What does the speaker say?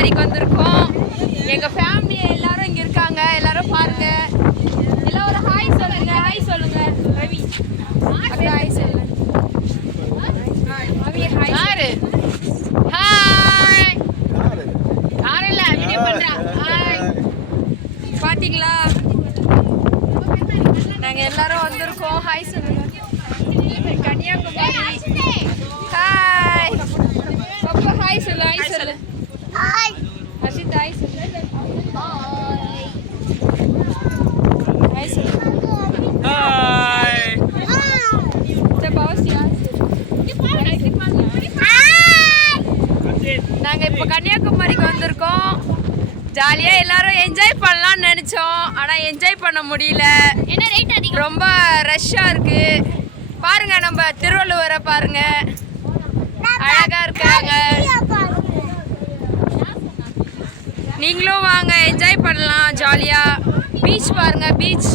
கன்னியாகுமரிக்கு வந்திருக்கோம். எங்கள் ஃபேமிலி எல்லாரும் இங்கே இருக்காங்க. எல்லாரும் பாருங்க. எல்லாம் ஒரு ஹாய் சொல்லுங்க. ஹாய் சொல்லுங்க. ரவி அக்கா ஹாய் சொல்லுங்க. ரவி ஹாய். யாரு ஹாய் யாரில்ல வீடியோ பண்ணுறா. ஹாய் பார்த்தீங்களா, நாங்கள் எல்லாரும் வந்திருக்கோம். ஹாய் சொல்லுங்க. கன்னியாகுமரி ஹாய். பப்பா ஹாய் சொல்லு. ஹாய் சொல்லு. ஹாய் ஹர்ஷித் ஹாய் சொல்லு. ஹாய் சொல்லு. ஹாய் இந்த பவசி ஹாய் சொல்லு. நாங்கள் இப்போ கன்னியாகுமரிக்கு வந்திருக்கோம். ஜாலியாக எல்லாரும் என்ஜாய் பண்ணலாம்னு நினச்சோம். ஆனால் என்ஜாய் பண்ண முடியல. என்ன ரேட் அதிகம், ரொம்ப ரஷ்ஷாக இருக்குது. பாருங்க, நம்ம திருவள்ளுவரை பாருங்க, அழகா இருக்காங்க. நீங்களும் வாங்க, என்ஜாய் பண்ணலாம் ஜாலியா. பீச் பாருங்க, பீச்